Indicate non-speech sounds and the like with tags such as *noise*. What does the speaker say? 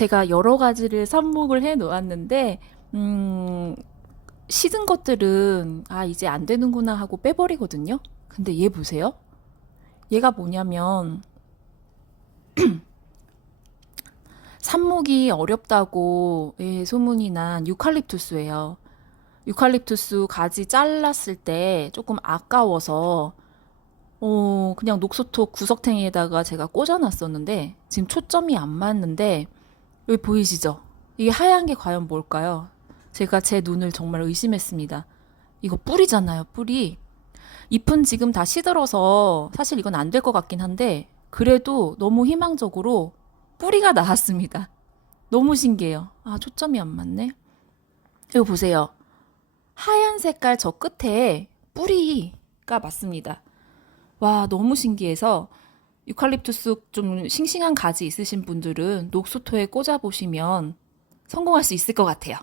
제가 여러 가지를 삽목을 해 놓았는데, 음, 시든 것들은, 아, 이제 안 되는구나 하고 빼버리거든요? 근데 얘 보세요. 얘가 뭐냐면, *clears throat* 삽목이 어렵다고 예, 소문이 난 유칼립투스예요. 유칼립투스 가지 잘랐을 때 조금 아까워서 어, 그냥 녹소톡 구석탱이에다가 제가 꽂아놨었는데 지금 초점이 안 맞는데 여기 보이시죠? 이게 하얀 게 과연 뭘까요? 제가 제 눈을 정말 의심했습니다. 이거 뿌리잖아요, 뿌리. 잎은 지금 다 시들어서 사실 이건 안 될 것 같긴 한데 그래도 너무 희망적으로 뿌리가 나왔습니다. 너무 신기해요. 아, 초점이 안 맞네. 이거 보세요. 하얀 색깔 저 끝에 뿌리가 맞습니다. 와, 너무 신기해서 유칼립투스 좀 싱싱한 가지 있으신 분들은 녹소토에 꽂아 보시면 성공할 수 있을 것 같아요.